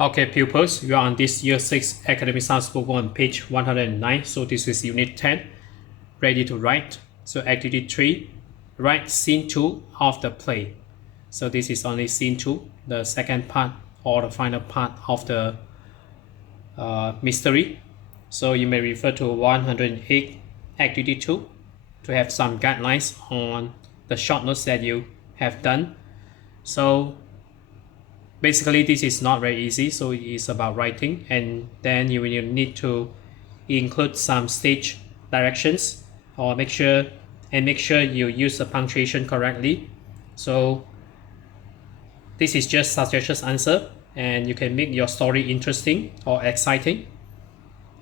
Okay, pupils, you are on this Year 6 Academy Stars Workbook on page 109. So this is Unit 10. Ready to write. So Activity 3, write Scene 2 of the play. So this is only Scene 2, the second part or the final part of the mystery. So you may refer to 108 Activity 2 to have some guidelines on the short notes that you have done. So basically this is not very easy, so it is about writing, and then you will need to include some stage directions or make sure you use the punctuation correctly. So this is just suggested answer, and you can make your story interesting or exciting,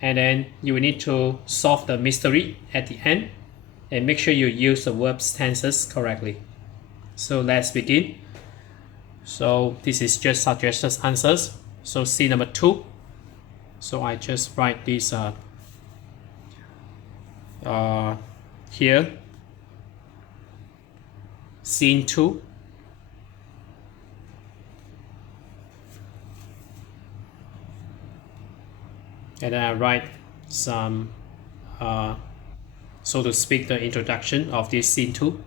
and then you will need to solve the mystery at the end and make sure you use the verbs tenses correctly. So let's begin. So this is just suggested answers. So scene number 2. So I just write this here. Scene 2. And then I write some, so to speak, the introduction of this scene 2.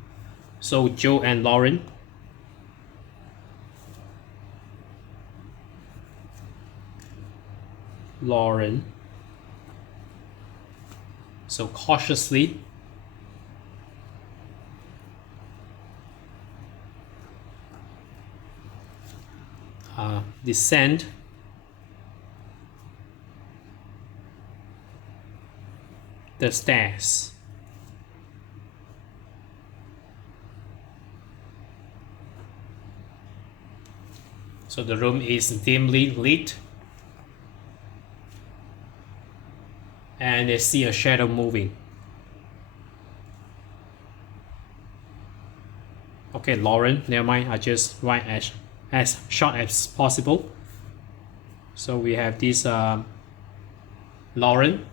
So Joe and Lauren. So cautiously descend the stairs. So the room is dimly lit, and they see a shadow moving. Okay, Lauren, never mind, I just write as short as possible. So we have this Lauren.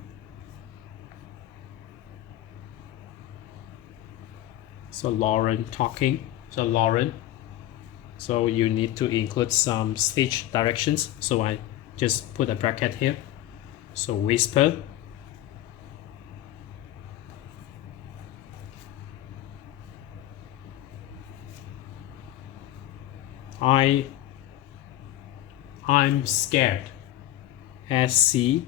So Lauren talking. So Lauren. So you need to include some stage directions. So I just put a bracket here. So whisper. I'm scared. SCARED.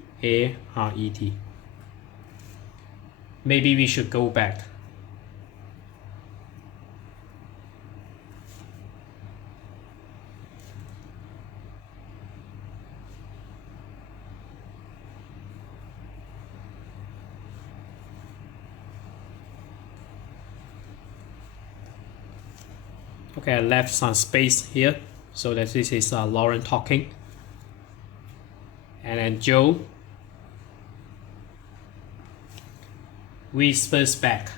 Maybe we should go back. Okay, I left some space here so that this is Lauren talking. And then Joe whispers back.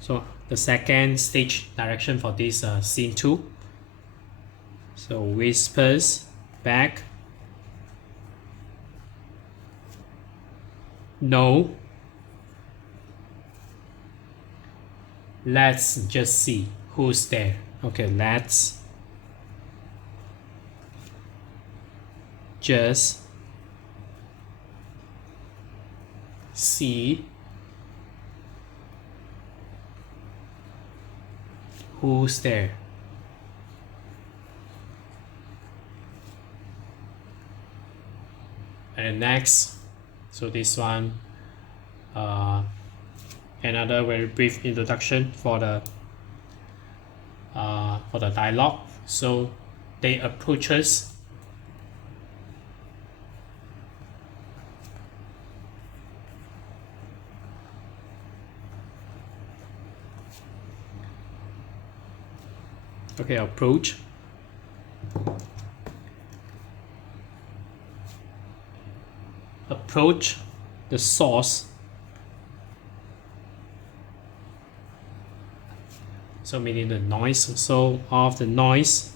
So the second stage direction for this scene 2. So whispers back. No. Let's just see who's there. Okay, let's just see who's there. And next, so this one, another very brief introduction for the dialogue. So they approach us. Okay, approach. Approach the source. So meaning the noise. So of the noise.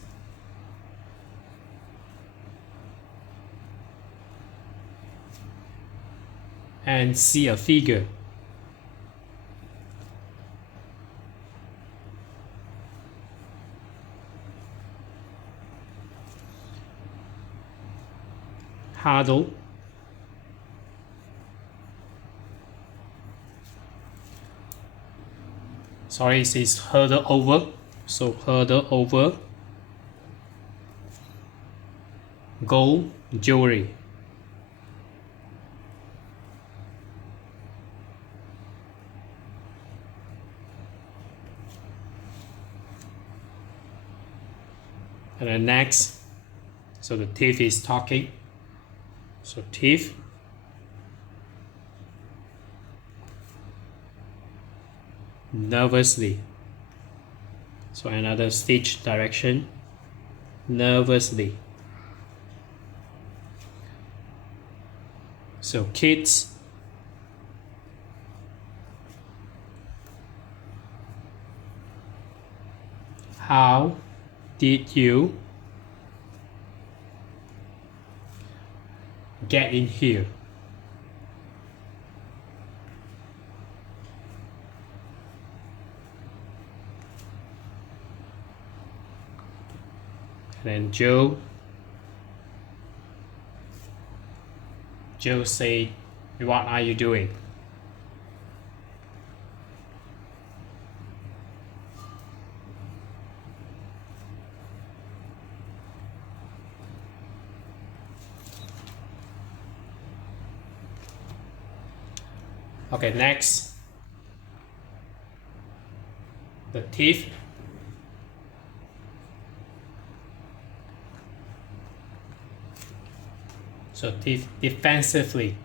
And see a figure. hurdle. Sorry, it says hurdle over. So hurdle over gold jewelry. And then next, so the thief is talking. So thief, nervously. So another stitch direction, nervously. So kids, how did you get in here? And then Joe said, what are you doing? Okay, next, the thief. So thief defensively.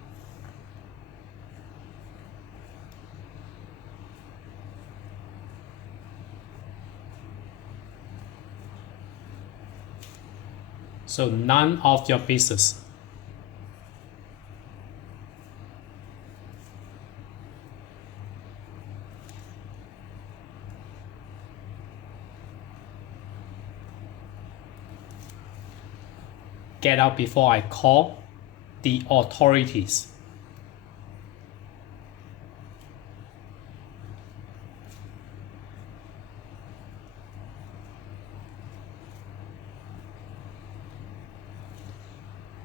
So none of your business. Get out before I call the authorities.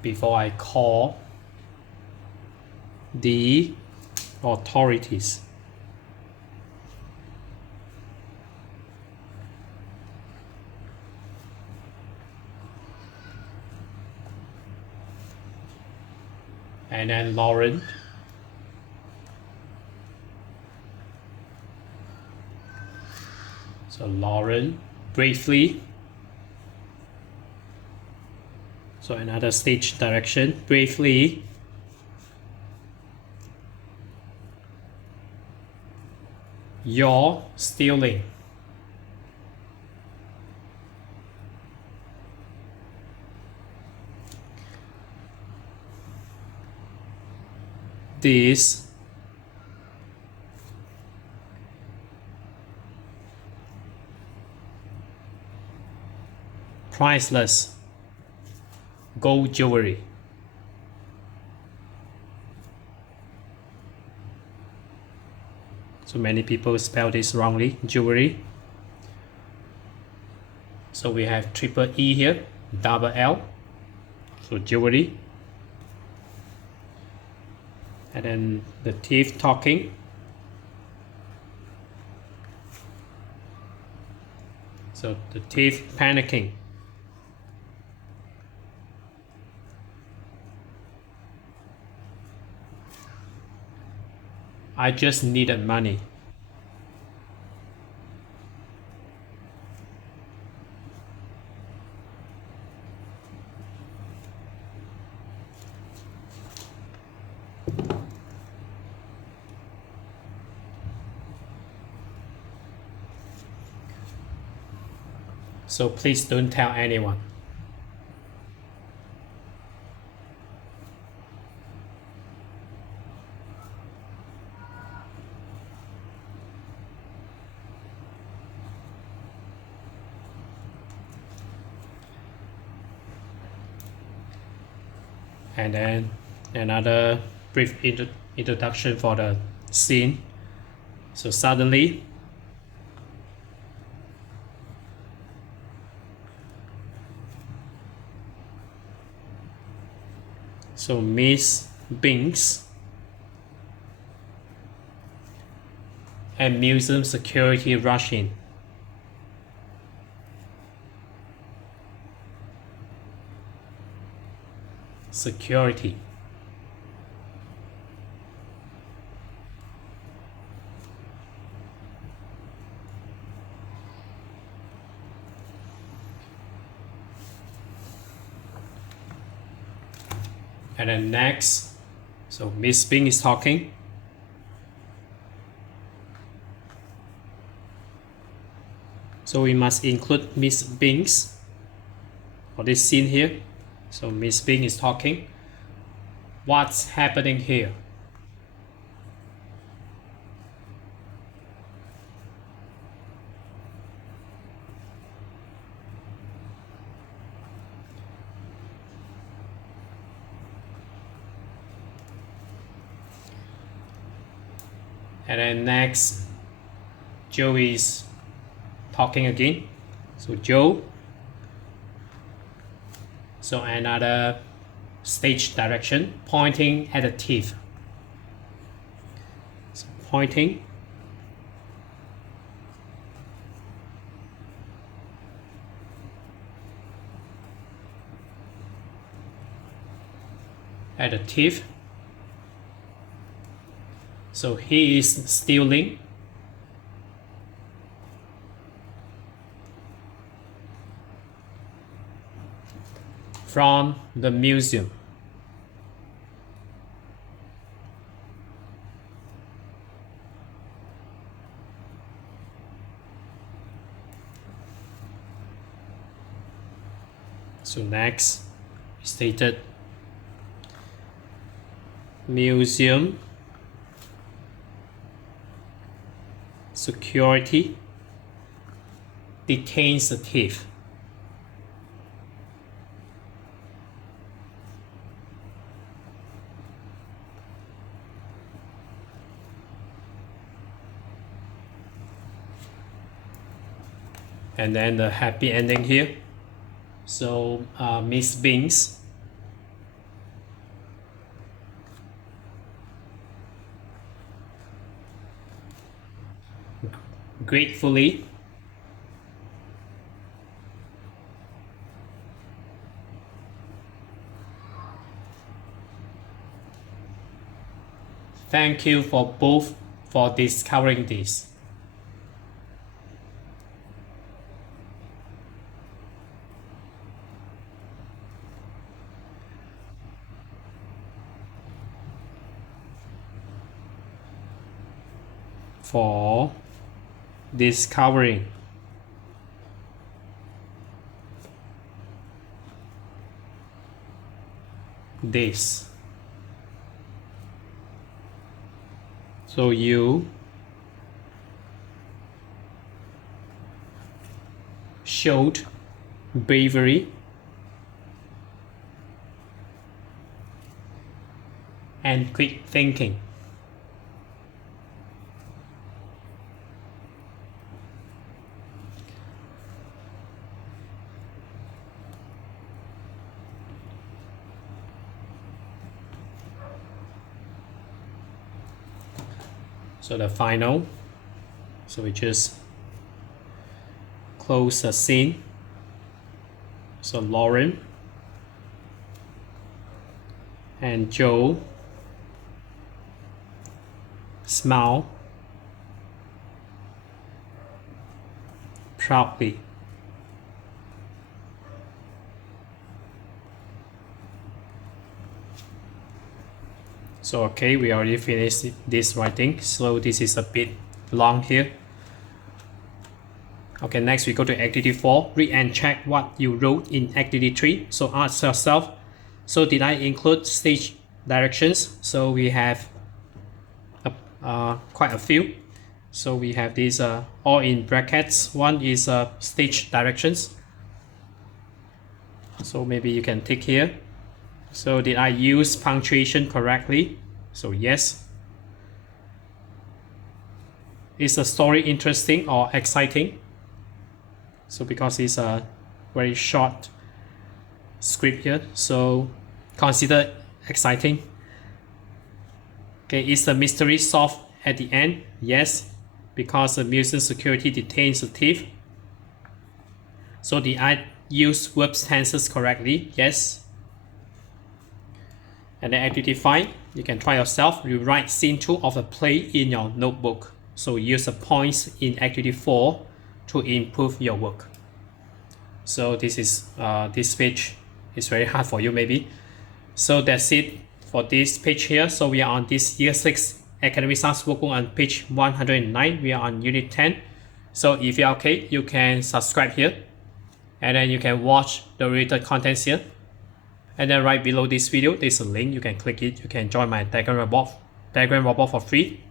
Before I call the authorities. And then Lauren. So Lauren briefly. So another stitch direction, briefly. You're stealing. This priceless gold jewelry. So many people spell this wrongly, jewelry. So we have triple E here, double L, so jewelry. And then the thief talking. So the thief panicking. I just needed money. So please don't tell anyone. And then another brief introduction for the scene. So suddenly, So Miss Binks and museum security rush in. Security. And then next, so Miss Bing is talking. So we must include Miss Bing's for this scene here. So Miss Bing is talking. What's happening here? And then next, Joe is talking again. So Joe. So another stage direction, pointing at the thief. So pointing. At the thief. So he is stealing. From the museum. So next, stated museum security detains the thief. And then the happy ending here. So Miss Binks gratefully thank you for both for discovering this. For discovering this. So you showed bravery and quick thinking. So the final, so we just close the scene. So Lauren and Joe smile proudly. So okay, we already finished this writing, so this is a bit long here. Okay, next we go to activity 4. Read and check what you wrote in activity 3. So ask yourself, so did I include stage directions? So we have quite a few. So we have these all in brackets. One is stage directions. So maybe you can tick here. So did I use punctuation correctly? So yes. Is the story interesting or exciting? So because it's a very short script here, so consider exciting. Okay, is the mystery solved at the end? Yes, because the museum security detains the thief. So did I use verb tenses correctly? Yes. And then activity 5, you can try yourself. You write scene 2 of a play in your notebook. So use the points in activity 4 to improve your work. So this page is very hard for you maybe. So that's it for this page here. So we are on this year 6 Academy Stars Workbook on page 109. We are on unit 10. So if you're okay, you can subscribe here. And then you can watch the related contents here. And then right below this video, there's a link. You can click it. You can join my Telegram robot for free.